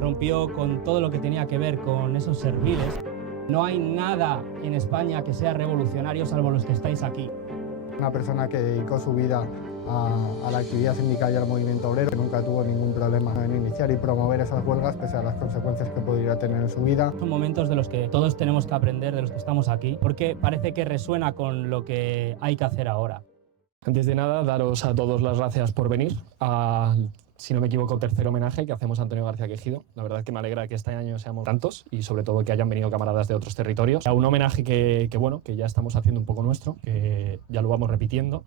rompió con todo lo que tenía que ver con esos serviles. No hay nada en España que sea revolucionario salvo los que estáis aquí. Una persona que dedicó su vida a la actividad sindical y al movimiento obrero, que nunca tuvo ningún problema en iniciar y promover esas huelgas pese a las consecuencias que podría tener en su vida. Son momentos de los que todos tenemos que aprender, de los que estamos aquí, porque parece que resuena con lo que hay que hacer ahora. Antes de nada, daros a todos las gracias por venir al, si no me equivoco, tercer homenaje que hacemos a Antonio García Quejido. La verdad es que me alegra que este año seamos tantos y sobre todo que hayan venido camaradas de otros territorios. A un homenaje que ya estamos haciendo un poco nuestro, que ya lo vamos repitiendo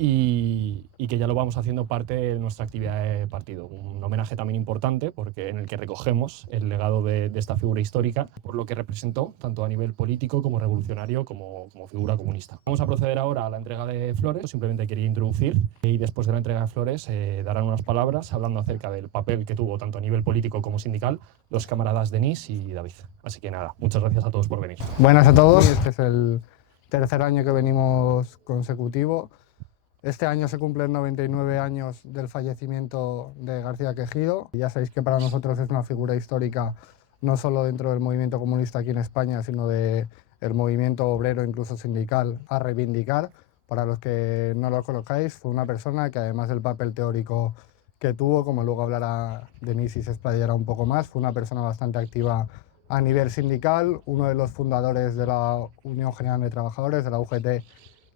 y que ya lo vamos haciendo parte de nuestra actividad de partido. Un homenaje también importante porque en el que recogemos el legado de esta figura histórica por lo que representó tanto a nivel político como revolucionario como figura comunista. Vamos a proceder ahora a la entrega de flores. Simplemente quería introducir y después de la entrega de flores darán unas palabras hablando acerca del papel que tuvo tanto a nivel político como sindical los camaradas Denis y David. Así que nada, muchas gracias a todos por venir. Buenas a todos. Este es el tercer año que venimos consecutivo. Este año se cumplen 99 años del fallecimiento de García Quejido. Ya sabéis que para nosotros es una figura histórica no solo dentro del movimiento comunista aquí en España, sino del movimiento obrero, incluso sindical, a reivindicar. Para los que no lo conozcáis, fue una persona que además del papel teórico que tuvo, como luego hablará Denis y se explayará un poco más, fue una persona bastante activa a nivel sindical, uno de los fundadores de la Unión General de Trabajadores, de la UGT,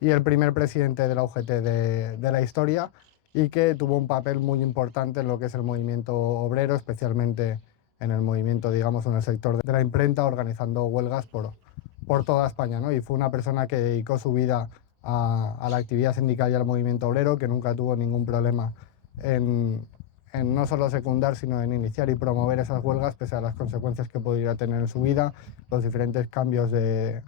y el primer presidente de la UGT de la historia, y que tuvo un papel muy importante en lo que es el movimiento obrero, especialmente en el movimiento, digamos, en el sector de la imprenta, organizando huelgas por toda España, ¿no? Y fue una persona que dedicó su vida a la actividad sindical y al movimiento obrero, que nunca tuvo ningún problema en no solo secundar, sino en iniciar y promover esas huelgas, pese a las consecuencias que podría tener en su vida, los diferentes cambios de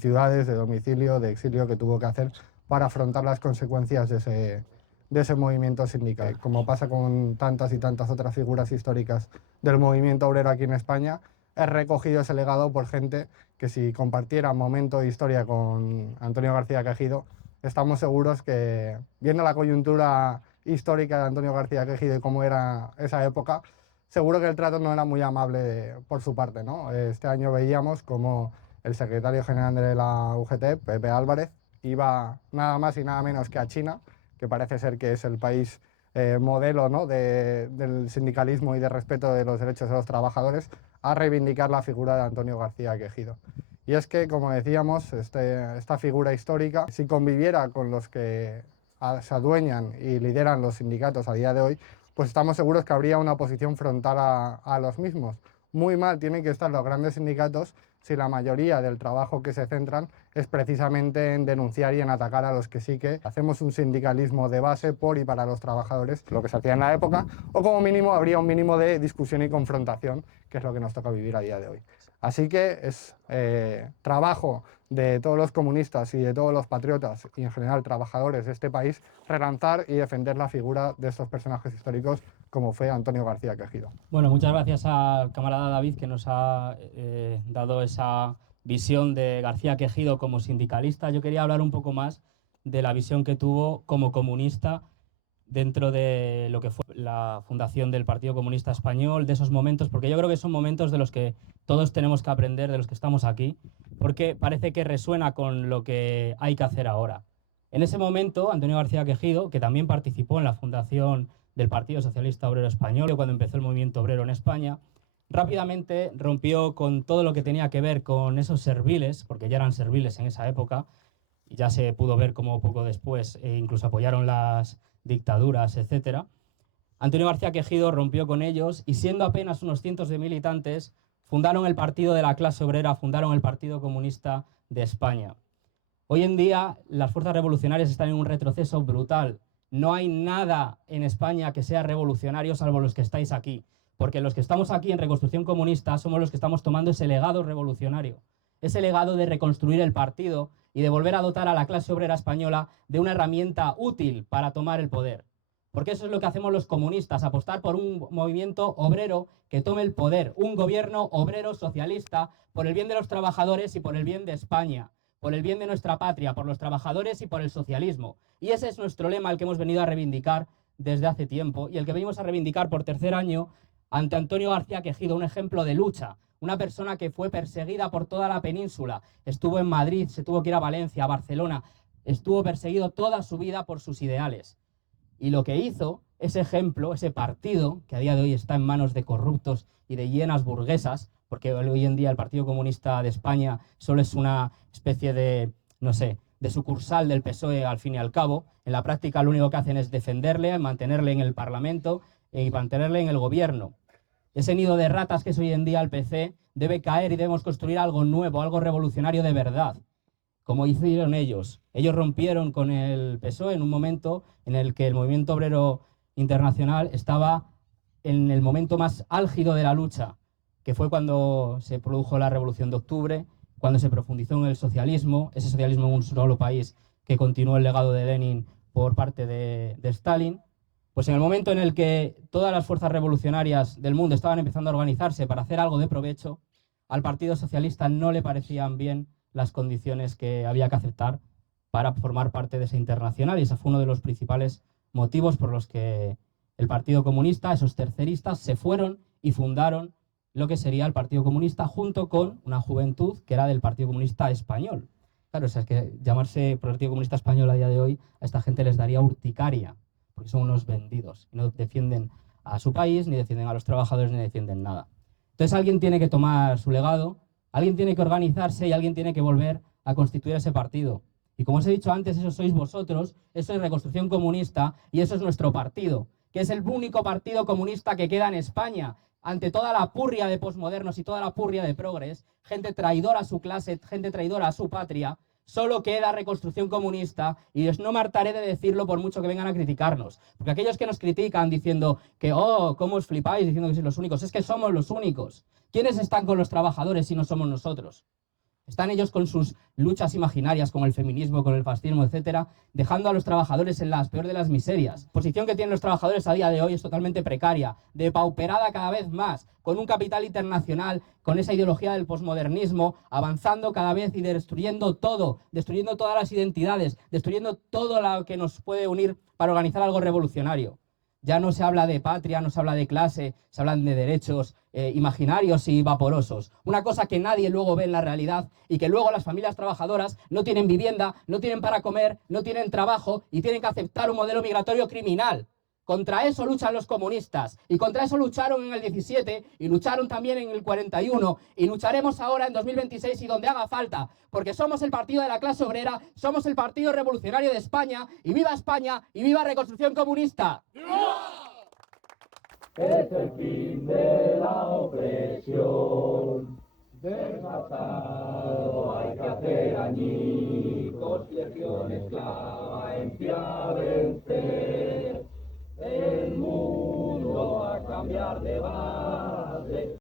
ciudades, de domicilio, de exilio que tuvo que hacer para afrontar las consecuencias de ese movimiento sindical. Como pasa con tantas y tantas otras figuras históricas del movimiento obrero aquí en España, he recogido ese legado por gente que, si compartiera momento e historia con Antonio García Quejido, estamos seguros que, viendo la coyuntura histórica de Antonio García Quejido y cómo era esa época, seguro que el trato no era muy amable por su parte, ¿no? Este año veíamos cómo el secretario general de la UGT, Pepe Álvarez, iba nada más y nada menos que a China, que parece ser que es el país modelo, ¿no?, del sindicalismo y de respeto de los derechos de los trabajadores, a reivindicar la figura de Antonio García Quejido. Y es que, como decíamos, esta figura histórica, si conviviera con los que se adueñan y lideran los sindicatos a día de hoy, pues estamos seguros que habría una oposición frontal a los mismos. Muy mal tienen que estar los grandes sindicatos si la mayoría del trabajo que se centran es precisamente en denunciar y en atacar a los que sí que hacemos un sindicalismo de base por y para los trabajadores, lo que se hacía en la época, o como mínimo habría un mínimo de discusión y confrontación, que es lo que nos toca vivir a día de hoy. Así que es trabajo de todos los comunistas y de todos los patriotas y en general trabajadores de este país relanzar y defender la figura de estos personajes históricos como fue Antonio García Quejido. Bueno, muchas gracias al camarada David, que nos ha dado esa visión de García Quejido como sindicalista. Yo quería hablar un poco más de la visión que tuvo como comunista dentro de lo que fue la fundación del Partido Comunista Español, de esos momentos, porque yo creo que son momentos de los que todos tenemos que aprender, de los que estamos aquí, porque parece que resuena con lo que hay que hacer ahora. En ese momento, Antonio García Quejido, que también participó en la fundación del Partido Socialista Obrero Español, cuando empezó el movimiento obrero en España, rápidamente rompió con todo lo que tenía que ver con esos serviles, porque ya eran serviles en esa época, y ya se pudo ver cómo poco después incluso apoyaron las dictaduras, etc. Antonio García Quejido rompió con ellos y, siendo apenas unos cientos de militantes, fundaron el Partido de la Clase Obrera, fundaron el Partido Comunista de España. Hoy en día las fuerzas revolucionarias están en un retroceso brutal. No hay nada en España que sea revolucionario salvo los que estáis aquí, porque los que estamos aquí en Reconstrucción Comunista somos los que estamos tomando ese legado revolucionario, ese legado de reconstruir el partido y de volver a dotar a la clase obrera española de una herramienta útil para tomar el poder. Porque eso es lo que hacemos los comunistas, apostar por un movimiento obrero que tome el poder, un gobierno obrero socialista por el bien de los trabajadores y por el bien de España, por el bien de nuestra patria, por los trabajadores y por el socialismo. Y ese es nuestro lema, el que hemos venido a reivindicar desde hace tiempo y el que venimos a reivindicar por tercer año ante Antonio García Quejido, un ejemplo de lucha, una persona que fue perseguida por toda la península, estuvo en Madrid, se tuvo que ir a Valencia, a Barcelona, estuvo perseguido toda su vida por sus ideales. Y lo que hizo, ese ejemplo, ese partido, que a día de hoy está en manos de corruptos y de hienas burguesas, porque hoy en día el Partido Comunista de España solo es una especie de, no sé, de sucursal del PSOE al fin y al cabo. En la práctica lo único que hacen es defenderle, mantenerle en el Parlamento y mantenerle en el gobierno. Ese nido de ratas que es hoy en día el PC debe caer y debemos construir algo nuevo, algo revolucionario de verdad, como hicieron ellos. Ellos rompieron con el PSOE en un momento en el que el movimiento obrero internacional estaba en el momento más álgido de la lucha, que fue cuando se produjo la Revolución de Octubre, cuando se profundizó en el socialismo, ese socialismo en un solo país que continuó el legado de Lenin por parte de Stalin. Pues en el momento en el que todas las fuerzas revolucionarias del mundo estaban empezando a organizarse para hacer algo de provecho, al Partido Socialista no le parecían bien las condiciones que había que aceptar para formar parte de esa internacional, y ese fue uno de los principales motivos por los que el Partido Comunista, esos terceristas, se fueron y fundaron lo que sería el Partido Comunista junto con una juventud que era del Partido Comunista Español. Claro, o sea, es que llamarse Partido Comunista Español a día de hoy a esta gente les daría urticaria, porque son unos vendidos y no defienden a su país, ni defienden a los trabajadores, ni defienden nada. Entonces alguien tiene que tomar su legado, alguien tiene que organizarse y alguien tiene que volver a constituir ese partido. Y como os he dicho antes, eso sois vosotros, eso es Reconstrucción Comunista y eso es nuestro partido, que es el único partido comunista que queda en España, ante toda la purria de posmodernos y toda la purria de progres, gente traidora a su clase, gente traidora a su patria. Solo queda Reconstrucción Comunista y no me hartaré de decirlo por mucho que vengan a criticarnos. Porque aquellos que nos critican diciendo que, oh, ¿cómo os flipáis diciendo que sois los únicos? Es que somos los únicos. ¿Quiénes están con los trabajadores si no somos nosotros? Están ellos con sus luchas imaginarias, con el feminismo, con el fascismo, etcétera, dejando a los trabajadores en las peor de las miserias. La posición que tienen los trabajadores a día de hoy es totalmente precaria, depauperada cada vez más, con un capital internacional, con esa ideología del posmodernismo, avanzando cada vez y destruyendo todo, destruyendo todas las identidades, destruyendo todo lo que nos puede unir para organizar algo revolucionario. Ya no se habla de patria, no se habla de clase, se hablan de derechos imaginarios y vaporosos. Una cosa que nadie luego ve en la realidad y que luego las familias trabajadoras no tienen vivienda, no tienen para comer, no tienen trabajo y tienen que aceptar un modelo migratorio criminal. Contra eso luchan los comunistas y contra eso lucharon en el 17 y lucharon también en el 41 y lucharemos ahora en 2026 y donde haga falta, porque somos el partido de la clase obrera, somos el partido revolucionario de España y viva Reconstrucción Comunista. Es el fin de la opresión, desatado hay que hacer añicos, lección esclava en pie a vencer.